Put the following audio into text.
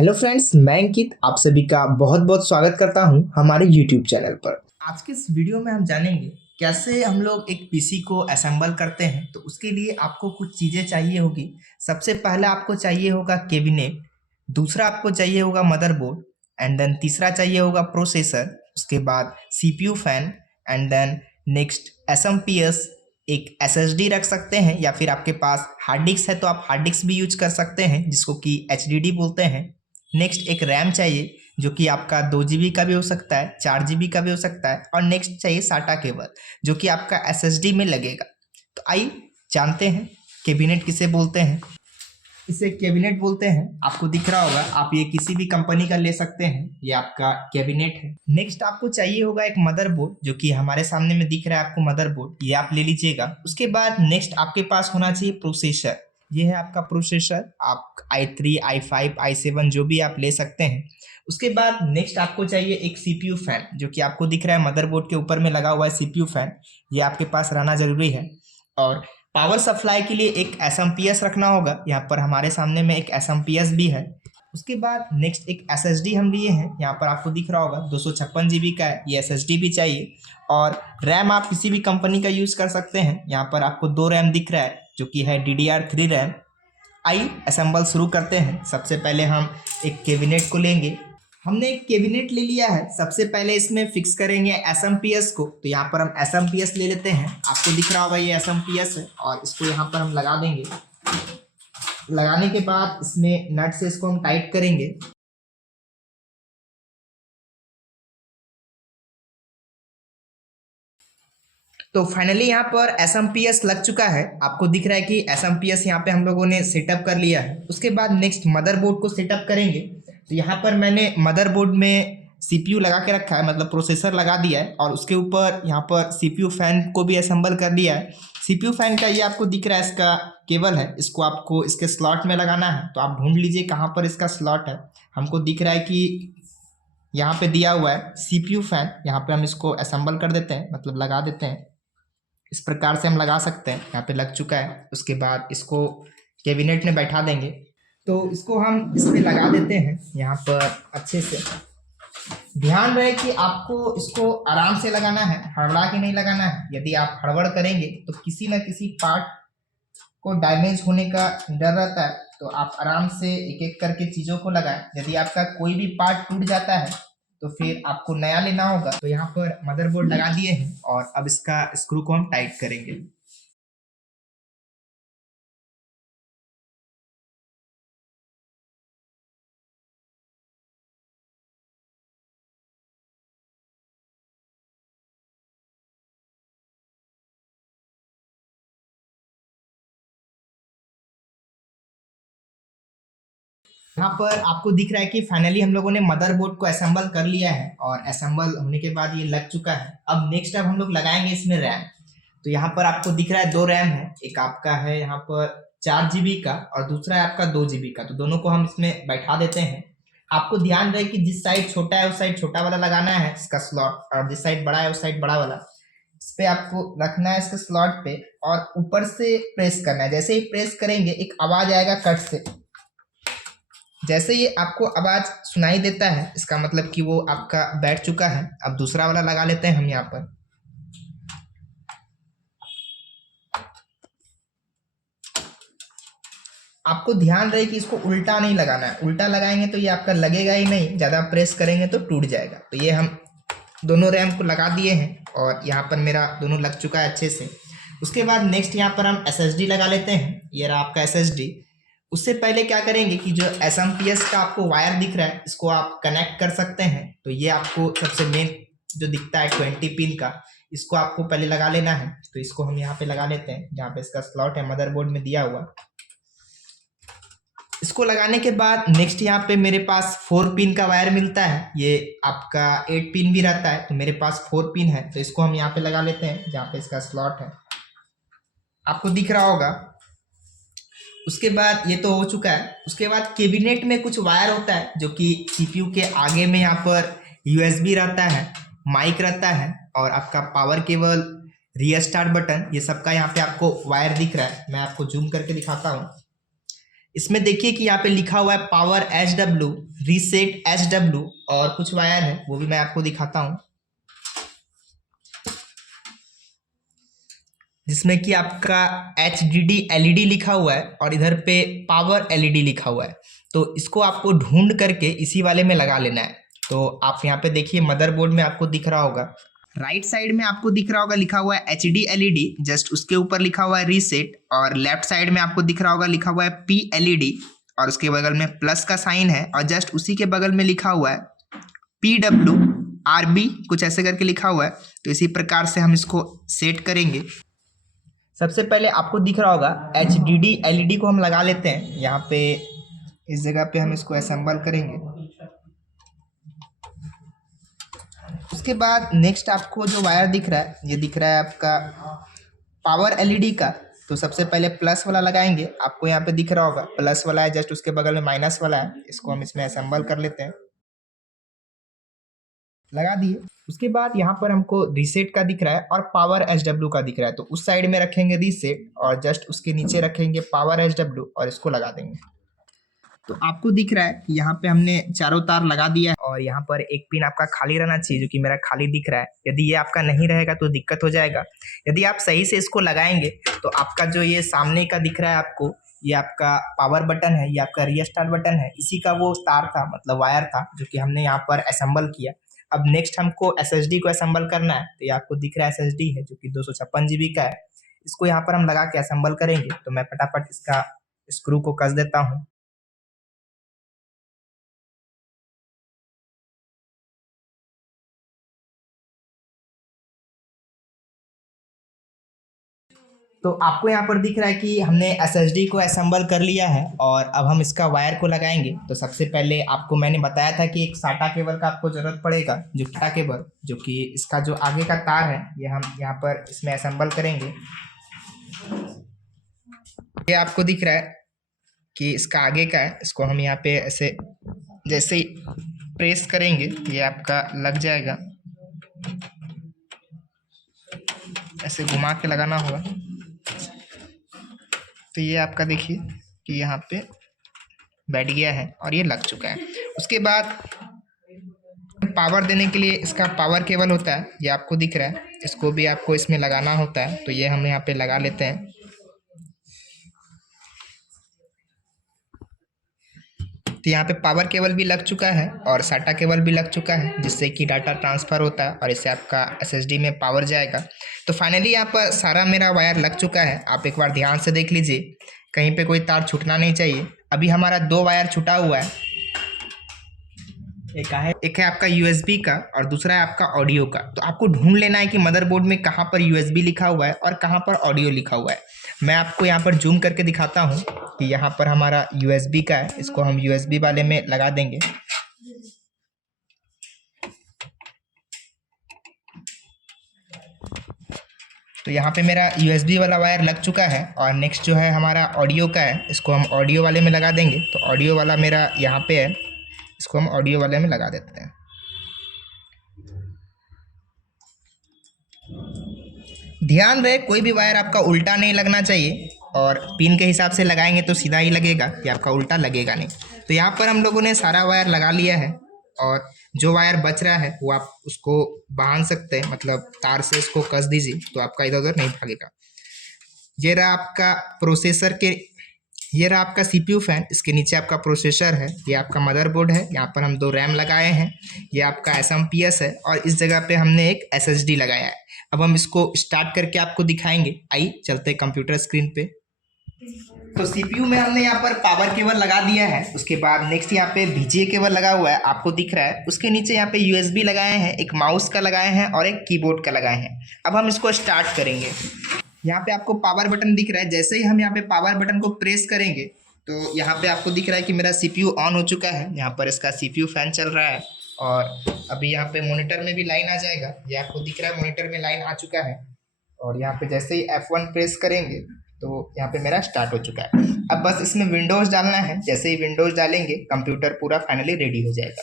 Hello friends, मैं अंकित आप सभी का बहुत बहुत स्वागत करता हूं हमारे यूट्यूब चैनल पर। आज के इस वीडियो में हम जानेंगे कैसे हम लोग एक पीसी को असेंबल करते हैं। तो उसके लिए आपको कुछ चीज़ें चाहिए होगी। सबसे पहला आपको चाहिए होगा कैबिनेट, दूसरा आपको चाहिए होगा मदरबोर्ड, एंड देन तीसरा चाहिए होगा प्रोसेसर, उसके बाद CPU fan, and then next SMPS, एक एसएसडी रख सकते हैं, या फिर आपके पास हार्ड डिस्क है तो आप हार्ड डिस्क भी यूज कर सकते हैं जिसको कि एचडीडी बोलते हैं। नेक्स्ट एक रैम चाहिए जो कि आपका 2 GB का भी हो सकता है, 4 GB का भी हो सकता है, और नेक्स्ट चाहिए साटा केबल जो कि आपका एसएसडी में लगेगा। तो आइए जानते हैं कैबिनेट किसे बोलते हैं। इसे कैबिनेट बोलते हैं। आपको दिख रहा होगा, आप ये किसी भी कंपनी का ले सकते हैं, ये आपका कैबिनेट है। नेक्स्ट आपको चाहिए होगा एक मदरबोर्ड जो कि हमारे सामने में दिख रहा है आपको मदरबोर्ड, ये आप ले लीजिएगा। उसके बाद नेक्स्ट आपके पास होना चाहिए प्रोसेसर। ये है आपका प्रोसेसर, आप i3 i5 i7 जो भी आप ले सकते हैं। उसके बाद नेक्स्ट आपको चाहिए एक सीपीयू फैन जो कि आपको दिख रहा है मदरबोर्ड के ऊपर में लगा हुआ है सीपीयू फैन, ये आपके पास रहना जरूरी है। और पावर सप्लाई के लिए एक एसएमपीएस रखना होगा, यहाँ पर हमारे सामने में एक एसएमपीएस भी है। उसके बाद नेक्स्ट एक एसएसडी हम लिए हैं, यहाँ पर आपको दिख रहा होगा 256 GB का है, ये एसएसडी भी चाहिए। और रैम आप किसी भी कंपनी का यूज़ कर सकते हैं। यहाँ पर आपको 2 रैम दिख रहा है जो कि है DDR3 रैम। आइए असेंबल शुरू करते हैं। सबसे पहले हम एक कैबिनेट को लेंगे। हमने एक कैबिनेट ले लिया है। सबसे पहले इसमें फिक्स करेंगे एसएमपीएस को। तो यहाँ पर हम एसएमपीएस ले लेते हैं। आपको दिख रहा होगा ये एसएमपीएस है, और इसको यहाँ पर हम लगा देंगे। लगाने के बाद इसमें नट से इसको हम टाइट करेंगे। तो फाइनली यहाँ पर एसएमपीएस लग चुका है। आपको दिख रहा है कि एसएमपीएस यहाँ पे हम लोगों ने सेटअप कर लिया है। उसके बाद नेक्स्ट मदरबोर्ड को सेटअप करेंगे। तो यहाँ पर मैंने मदरबोर्ड में सीपीयू लगा के रखा है, मतलब प्रोसेसर लगा दिया है, और उसके ऊपर यहाँ पर सीपीयू फैन को भी असेंबल कर दिया है। सीपीयू फैन का ये आपको दिख रहा है, इसका केबल है, इसको आपको इसके स्लॉट में लगाना है। तो आप ढूंढ लीजिए कहाँ पर इसका स्लॉट है। हमको दिख रहा है कि यहाँ पे दिया हुआ है सीपीयू फैन। यहाँ पे हम इसको असेंबल कर देते हैं, मतलब लगा देते हैं। इस प्रकार से हम लगा सकते हैं। यहाँ पे लग चुका है। उसके बाद इसको कैबिनेट में बैठा देंगे। तो इसको हम इस पे लगा देते हैं यहाँ पर अच्छे से। ध्यान रहे कि आपको इसको आराम से लगाना है, हड़बड़ा के नहीं लगाना है। यदि आप हड़बड़ करेंगे तो किसी न किसी पार्ट को डैमेज होने का डर रहता है। तो आप आराम से एक एक करके चीज़ों को लगाएं। यदि आपका कोई भी पार्ट टूट जाता है तो फिर आपको नया लेना होगा। तो यहाँ पर मदरबोर्ड लगा दिए हैं, और अब इसका स्क्रू को हम टाइट करेंगे। यहाँ पर आपको दिख रहा है कि फाइनली हम लोगों ने मदरबोर्ड को असेंबल कर लिया है, और असेंबल होने के बाद ये लग चुका है। अब नेक्स्ट अब हम लोग लगाएंगे इसमें रैम। तो यहाँ पर आपको दिख रहा है 2 रैम है, एक आपका है यहाँ पर 4 GB का, और दूसरा है आपका 2 GB का। तो दोनों को हम इसमें बैठा देते हैं। आपको ध्यान रहे कि जिस साइड छोटा है उस साइड छोटा वाला लगाना है इसका स्लॉट, और जिस साइड बड़ा है उस साइड बड़ा वाला। इस पे आपको रखना है इसके स्लॉट पे, और ऊपर से प्रेस करना है। जैसे ही प्रेस करेंगे एक आवाज आएगा कट से। जैसे ये आपको आवाज सुनाई देता है, इसका मतलब कि वो आपका बैठ चुका है। अब दूसरा वाला लगा लेते हैं हम यहाँ पर। आपको ध्यान रहे कि इसको उल्टा नहीं लगाना है। उल्टा लगाएंगे तो ये आपका लगेगा ही नहीं, ज़्यादा प्रेस करेंगे तो टूट जाएगा। तो ये हम दोनों रैम को लगा दिए हैं, और यहाँ पर मेरा दोनों लग चुका है अच्छे से। उसके बाद नेक्स्ट यहाँ पर हम एसएसडी लगा लेते हैं। ये रहा आपका एसएसडी। उससे पहले क्या करेंगे कि जो एसएमपीएस का आपको वायर दिख रहा है इसको आप कनेक्ट कर सकते हैं। तो ये आपको सबसे मेन जो दिखता है 20 पिन का, इसको आपको पहले लगा लेना है। तो इसको हम यहाँ पे लगा लेते हैं जहाँ पे इसका स्लॉट है मदरबोर्ड में दिया हुआ। इसको लगाने के बाद नेक्स्ट यहाँ पे मेरे पास 4 पिन का वायर मिलता है। ये आपका 8 पिन भी रहता है, तो मेरे पास 4 पिन है। तो इसको हम यहाँ पे लगा लेते हैं जहाँ पे इसका स्लॉट है, आपको दिख रहा होगा। उसके बाद ये तो हो चुका है। उसके बाद कैबिनेट में कुछ वायर होता है जो कि सीपीयू के आगे में यहाँ पर यूएसबी रहता है, माइक रहता है, और आपका पावर केबल, रीस्टार्ट बटन, ये सब का यहाँ पे आपको वायर दिख रहा है। मैं आपको जूम करके दिखाता हूँ। इसमें देखिए कि यहाँ पे लिखा हुआ है पावर HW, रीसेट HW और कुछ वायर है वो भी मैं आपको दिखाता हूँ, जिसमें कि आपका HDD LED लिखा हुआ है और इधर पे पावर LED लिखा हुआ है। तो इसको आपको ढूंढ करके इसी वाले में लगा लेना है। तो आप यहाँ पे देखिए मदरबोर्ड में आपको दिख रहा होगा, राइट साइड में आपको दिख रहा होगा लिखा हुआ है HD LED, जस्ट उसके ऊपर लिखा हुआ है रीसेट, और लेफ्ट साइड में आपको दिख रहा होगा लिखा हुआ है P LED और उसके बगल में प्लस का साइन है, और जस्ट उसी के बगल में लिखा हुआ है PW RB कुछ ऐसे करके लिखा हुआ है। तो इसी प्रकार से हम इसको सेट करेंगे। सबसे पहले आपको दिख रहा होगा HDD LED को हम लगा लेते हैं। यहाँ पे इस जगह पे हम इसको असेंबल करेंगे। उसके बाद नेक्स्ट आपको जो वायर दिख रहा है ये दिख रहा है आपका पावर LED का। तो सबसे पहले प्लस वाला लगाएंगे, आपको यहाँ पे दिख रहा होगा प्लस वाला है, जस्ट उसके बगल में माइनस वाला है, इसको हम इसमें असेंबल कर लेते हैं। लगा दिए। उसके बाद यहाँ पर हमको रीसेट का दिख रहा है और पावर HW का दिख रहा है, तो उस साइड में रखेंगे रीसेट और जस्ट उसके नीचे रखेंगे पावर HW और इसको लगा देंगे। तो आपको दिख रहा है कि यहाँ पे हमने चारों तार लगा दिया है और यहाँ पर एक पिन आपका खाली रहना चाहिए, जो कि मेरा खाली दिख रहा है। यदि ये आपका नहीं रहेगा तो दिक्कत हो जाएगा। यदि आप सही से इसको लगाएंगे तो आपका जो ये सामने का दिख रहा है आपको, ये आपका पावर बटन है, ये आपका रीस्टार्ट बटन है, इसी का वो तार था, मतलब वायर था, जो कि हमने यहाँ पर असेंबल किया। अब नेक्स्ट हमको SSD को असेंबल करना है। तो ये आपको दिख रहा है SSD है, जो कि 256 GB का है। इसको यहाँ पर हम लगा के असेंबल करेंगे। तो मैं फटाफट इसका स्क्रू को कस देता हूँ। तो आपको यहाँ पर दिख रहा है कि हमने SSD को असेंबल कर लिया है और अब हम इसका वायर को लगाएंगे। तो सबसे पहले आपको मैंने बताया था कि एक SATA केबल का आपको ज़रूरत पड़ेगा, जो SATA केबल, जो कि इसका जो आगे का तार है ये हम यहाँ पर इसमें असेंबल करेंगे। ये आपको दिख रहा है कि इसका आगे का है, इसको हम यहाँ पे ऐसे जैसे ही प्रेस करेंगे ये आपका लग जाएगा। ऐसे घुमा के लगाना होगा। तो ये आपका देखिए कि यहाँ पे बैठ गया है और ये लग चुका है। उसके बाद पावर देने के लिए इसका पावर केबल होता है, ये आपको दिख रहा है, इसको भी आपको इसमें लगाना होता है। तो ये हम यहाँ पे लगा लेते हैं। तो यहाँ पे पावर केबल भी लग चुका है और SATA केबल भी लग चुका है, जिससे कि डाटा ट्रांसफ़र होता है और इससे आपका SSD में पावर जाएगा। तो फाइनली यहाँ पर सारा मेरा वायर लग चुका है। आप एक बार ध्यान से देख लीजिए, कहीं पे कोई तार छूटना नहीं चाहिए। अभी हमारा 2 वायर छूटा हुआ है, एक है आपका USB का और दूसरा है आपका ऑडियो का। तो आपको ढूंढ लेना है कि मदरबोर्ड में कहाँ पर USB लिखा हुआ है और कहाँ पर ऑडियो लिखा हुआ है। मैं आपको यहाँ पर जूम करके दिखाता हूँ कि यहाँ पर हमारा USB का है, इसको हम USB वाले में लगा देंगे। तो यहाँ पे मेरा USB वाला वायर लग चुका है और नेक्स्ट जो है हमारा ऑडियो का है, इसको हम ऑडियो वाले में लगा देंगे। तो ऑडियो वाला मेरा यहाँ पे है, इसको हम ऑडियो वाले में लगा देते हैं। ध्यान रहे कोई भी वायर आपका उल्टा नहीं लगना चाहिए, और पिन के हिसाब से लगाएंगे तो सीधा ही लगेगा, कि आपका उल्टा लगेगा नहीं। तो यहाँ पर हम लोगों ने सारा वायर लगा लिया है और जो वायर बच रहा है वो आप उसको बांध सकते हैं, मतलब तार से इसको कस दीजिए तो आपका इधर उधर नहीं भागेगा। ये रहा आपका प्रोसेसर के, ये रहा आपका CPU फैन, इसके नीचे आपका प्रोसेसर है, ये आपका मदरबोर्ड है, यहाँ पर हम 2 रैम लगाए हैं, ये आपका SMPS है और इस जगह पे हमने एक SSD लगाया है। अब हम इसको स्टार्ट करके आपको दिखाएंगे। आइए चलते कंप्यूटर स्क्रीन पे। तो CPU में हमने यहाँ पर पावर केबल लगा दिया है। उसके बाद नेक्स्ट यहाँ पे VGA केबल लगा हुआ है, आपको दिख रहा है। उसके नीचे यहाँ पे USB लगाए हैं, एक माउस का लगाए हैं और एक कीबोर्ड का लगाए हैं। अब हम इसको स्टार्ट करेंगे। यहाँ पे आपको पावर बटन दिख रहा है, जैसे ही हम यहाँ पे पावर बटन को प्रेस करेंगे तो यहाँ पे आपको दिख रहा है कि मेरा CPU ऑन हो चुका है। यहाँ पर इसका CPU फैन चल रहा है और अभी यहाँ पे मॉनिटर में भी लाइन आ जाएगा। ये आपको दिख रहा है मॉनिटर में लाइन आ चुका है और यहाँ पे जैसे ही F1 प्रेस करेंगे तो यहाँ पे मेरा स्टार्ट हो चुका है। अब बस इसमें विंडोज़ डालना है, जैसे ही विंडोज़ डालेंगे कंप्यूटर पूरा फाइनली रेडी हो जाएगा।